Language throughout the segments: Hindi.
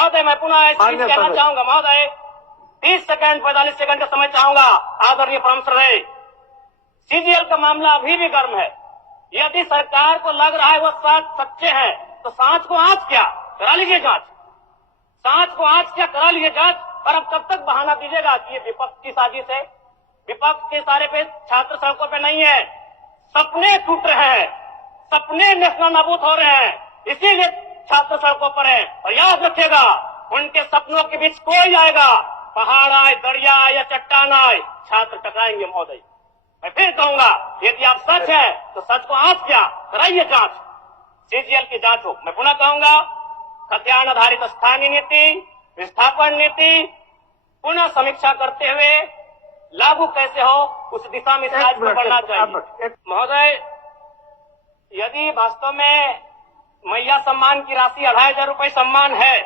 महोदय मैं पुनः एक चीज कहना चाहूंगा महोदय, 30 सेकंड 45 सेकंड का समय चाहूंगा। आदरणीय परम श्रद्धेय, सीजीएल का मामला अभी भी गर्म है। यदि सरकार को लग रहा है वो सच्चे हैं तो सांच को आंच क्या करा लीजिए जांच, सांच को आंच क्या करा लीजिए जांच। और अब कब तक बहाना दीजिएगा कि ये विपक्ष की साजिश है? विपक्ष के सारे पे छात्र सड़कों पे नहीं है, सपने टूट रहे हैं, सपने नेशनल नाबूद हो रहे हैं, इसीलिए छात्र सड़कों पर है। और याद रखिएगा, उनके सपनों के बीच कोई आएगा, पहाड़ आए, दरिया आए या चट्टान आए, छात्र टकराएंगे महोदय। मैं फिर कहूंगा, यदि आप सच है तो सच को आंच क्या कराइए जांच, सीजीएल की जांच हो। मैं पुनः कहूंगा, खतियान आधारित स्थानीय नीति, विस्थापन नीति पुनः समीक्षा करते हुए लागू कैसे हो उस दिशा में राज्य को बढ़ना चाहिए। महोदय, यदि वास्तव में मैया सम्मान की राशि 2,500 रुपए सम्मान है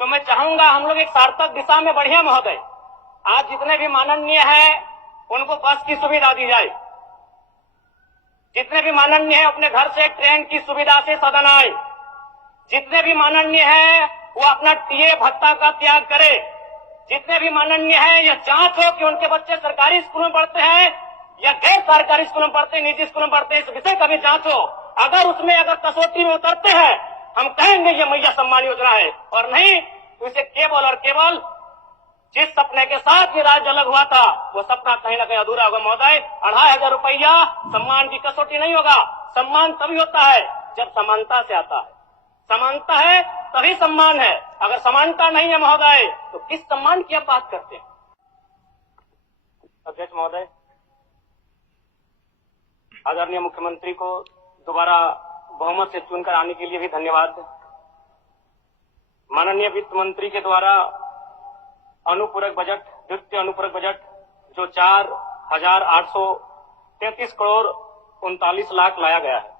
तो मैं चाहूंगा हम लोग एक सार्थक दिशा में बढ़िया महोदय। आज जितने भी माननीय हैं उनको बस की सुविधा दी जाए, जितने भी माननीय हैं अपने घर से ट्रेन की सुविधा से सदन आए, जितने भी माननीय हैं वो अपना टीए भत्ता का त्याग करे, जितने भी माननीय हैं यह जांच हो कि उनके बच्चे सरकारी स्कूलों में पढ़ते हैं या गैर सरकारी स्कूलों में पढ़ते हैं, निजी स्कूलों में पढ़ते हैं, इस विषय का भी जांच हो। अगर उसमें अगर कसौटी में उतरते हैं हम कहेंगे ये मैया सम्मान योजना है, और नहीं तो इसे केवल और केवल जिस सपने के साथ ये राज्य अलग हुआ था वो सपना कहीं ना कहीं अधूरा होगा महोदय। 2,500 रुपया सम्मान की कसौटी नहीं होगा। सम्मान तभी होता है जब समानता से आता है, समानता है तभी सम्मान है। अगर समानता नहीं है महोदय तो किस सम्मान की आप बात करते हैं? अध्यक्ष महोदय, आदरणीय मुख्यमंत्री को दोबारा बहुमत से चुनकर आने के लिए भी धन्यवाद। माननीय वित्त मंत्री के द्वारा अनुपूरक बजट, द्वितीय अनुपूरक बजट जो 4,833 करोड़ 39 लाख लाया गया है,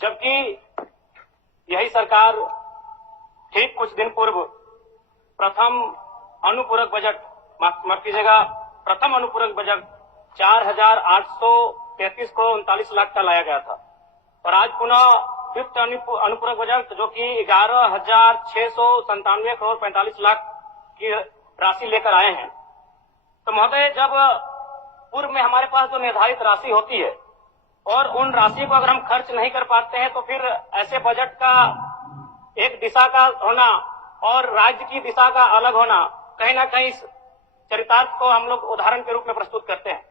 जबकि यही सरकार ठीक कुछ दिन पूर्व प्रथम अनुपूरक बजट, माफ कीजिएगा, प्रथम अनुपूरक बजट 4,833 करोड़ 39 लाख का लाया गया था। और आज पुनः द्वितीय अनुपूरक बजट जो कि 11,697 करोड़ 45 लाख की राशि लेकर आए हैं। तो महोदय, जब पूर्व में हमारे पास जो निर्धारित राशि होती है और उन राशि को अगर हम खर्च नहीं कर पाते हैं तो फिर ऐसे बजट का एक दिशा का होना और राज्य की दिशा का अलग होना, कहीं ना कहीं इस चरितार्थ को हम लोग उदाहरण के रूप में प्रस्तुत करते हैं।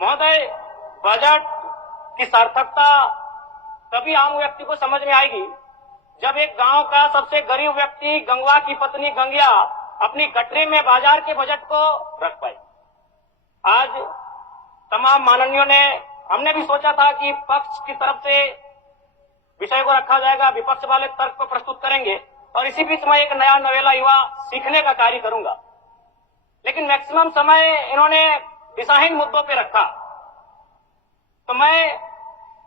महोदय, बजट की सार्थकता तभी आम व्यक्ति को समझ में आएगी जब एक गांव का सबसे गरीब व्यक्ति, गंगवा की पत्नी गंगिया, अपनी गठरी में बाजार के बजट को रख पाए। आज तमाम माननीयों ने, हमने भी सोचा था कि पक्ष की तरफ से विषय को रखा जाएगा, विपक्ष वाले तर्क को प्रस्तुत करेंगे और इसी बीच मैं एक नया नवेला युवा सीखने का कार्य करूंगा। लेकिन मैक्सिमम समय इन्होंने दिशाहीन मुद्दों पे रखा। तो मैं,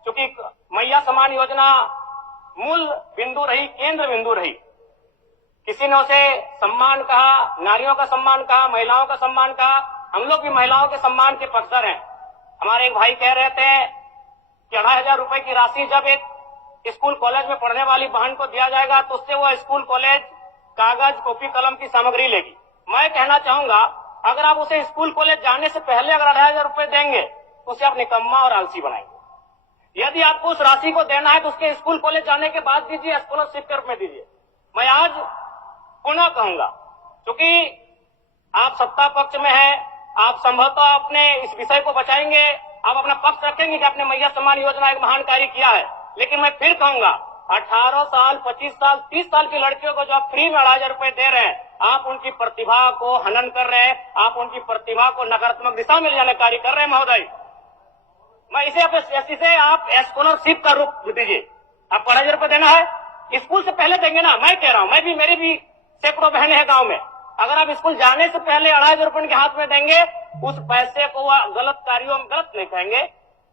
चूंकि मैया सम्मान योजना मूल बिंदु रही, केंद्र बिंदु रही, किसी ने उसे सम्मान कहा, नारियों का सम्मान कहा, महिलाओं का सम्मान कहा, हम लोग भी महिलाओं के सम्मान के पक्षधर हैं। हमारे एक भाई कह रहे थे कि 2,500 रुपए की राशि जब एक स्कूल कॉलेज में पढ़ने वाली बहन को दिया जाएगा तो उससे वो स्कूल कॉलेज कागज, कॉपी, कलम की सामग्री लेगी। मैं कहना चाहूंगा, अगर आप उसे स्कूल कॉलेज जाने से पहले अगर 2,500 रुपए देंगे तो उसे आप निकम्मा और आलसी बनाएंगे। यदि आपको उस राशि को देना है तो उसके स्कूल कॉलेज जाने के बाद दीजिए, स्कॉलरशिप के रूप में दीजिए। मैं आज पुनः कहूंगा, क्योंकि आप सत्ता पक्ष में हैं, आप संभवतः अपने इस विषय को बचाएंगे, आप अपना पक्ष रखेंगे कि आपने मैया सम्मान योजना एक महान कार्य किया है। लेकिन मैं फिर कहूंगा, 18 साल, 25 साल, 30 साल की लड़कियों को जो आप फ्री में 2,500 रुपए दे रहे हैं, आप उनकी प्रतिभा को हनन कर रहे हैं, आप उनकी प्रतिभा को नकारात्मक दिशा में ले जाने कार्य कर रहे हैं महोदय। मैं इसे आप स्कॉलरशिप का रूप दीजिए। आप 2,500 रुपए देना है, स्कूल से पहले देंगे ना। मैं कह रहा हूं, मैं भी, मेरी भी सैकड़ों बहनें हैं गांव में, अगर आप स्कूल जाने से पहले 2,500 रुपए उनके हाथ में देंगे, उस पैसे को वह गलत कार्यों में, गलत नहीं कहेंगे,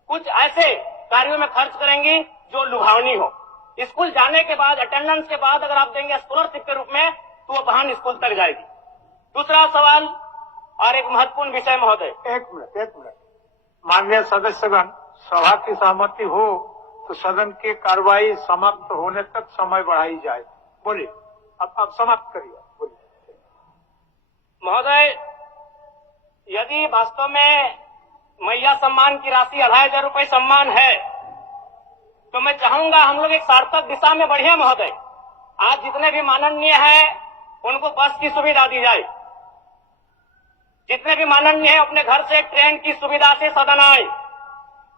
कुछ ऐसे कार्यों में खर्च करेंगी जो लुभावनी हो। स्कूल जाने के बाद, अटेंडेंस के बाद अगर आप देंगे स्कॉलरशिप के रूप में तो वो बहन स्कूल तक जाएगी। दूसरा सवाल और एक महत्वपूर्ण विषय महोदय। एक मिनट माननीय सदस्यगण, सभा की सहमति हो तो सदन की कार्रवाई समाप्त होने तक समय बढ़ाई जाए। बोलिए, अब समाप्त करिए, बोलिए। महोदय, यदि वास्तव में मैया सम्मान की राशि 2,500 रुपए सम्मान है, तो मैं चाहूंगा हम लोग एक सार्थक दिशा में बढ़िया महोदय। आज जितने भी माननीय हैं उनको बस की सुविधा दी जाए, जितने भी माननीय हैं अपने घर से ट्रेन की सुविधा से सदन आए,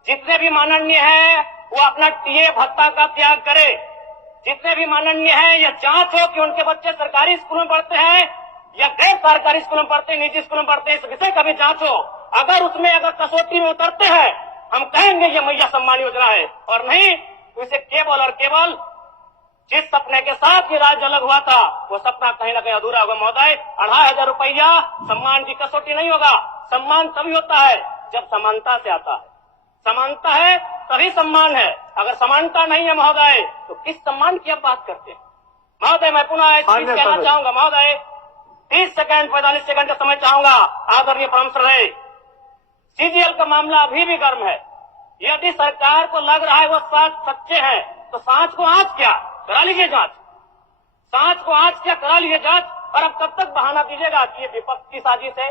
जितने भी माननीय हैं वो अपना टीए भत्ता का त्याग करे, जितने भी माननीय हैं यह जांच हो कि उनके बच्चे सरकारी स्कूलों में पढ़ते हैं या गैर सरकारी स्कूलों में पढ़ते हैं, निजी स्कूलों में पढ़ते हैं, इस विषय का भी जांच हो। अगर उसमें अगर कसौटी में उतरते हैं हम कहेंगे ये मैया सम्मान योजना है, और नहीं तो इसे केवल और केवल जिस सपने के साथ ये राज्य अलग हुआ था वो सपना कहीं ना कहीं अधूरा होगा महोदय। 2,500 रुपया सम्मान की कसौटी नहीं होगा। सम्मान तभी होता है जब समानता से आता है, समानता है तभी सम्मान है। अगर समानता नहीं है महोदय तो किस सम्मान की आप बात करते हैं महोदय? मैं पुनः एक चीज कहना चाहूंगा महोदय, 30 सेकंड 45 सेकंड का समय चाहूंगा। आदरणीय परम रहे, सीजीएल का मामला अभी भी गर्म है। यदि सरकार को लग रहा है वो सच्चे हैं तो सांच को आंच क्या करा लीजिए जांच, सांच को आंच क्या करा लीजिए जांच। और अब कब तक बहाना दीजिएगा कि ये विपक्ष की साजिश है?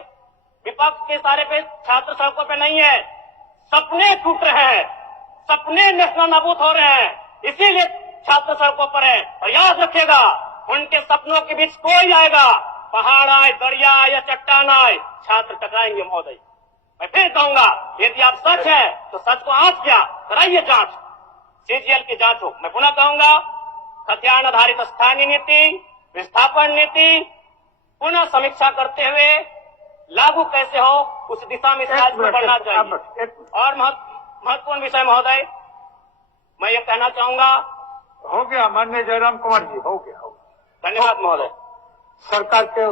विपक्ष के सारे पे छात्र सड़कों पे नहीं है, सपने टूट रहे हैं, सपने नेशनल नाबूद हो रहे हैं, इसीलिए छात्र सड़कों पर है। और याद रखिएगा उनके सपनों के बीच कोई आएगा, पहाड़ आए, दरिया आए या चट्टान आए, छात्र टकराएंगे महोदय। मैं फिर कहूंगा यदि आप सच है तो सच को आंच क्या कराइए जांच, सीजीएल की जांच हो। मैं पुनः कहूंगा खतियान आधारित स्थानीय नीति, विस्थापन नीति पुनः समीक्षा करते हुए लागू कैसे हो उस दिशा में राज्य में बढ़ना चाहिए। और महत्वपूर्ण विषय महोदय मैं ये कहना चाहूंगा, हो गया माननीय जयराम कुमार जी, हो गया। धन्यवाद महोदय। सरकार के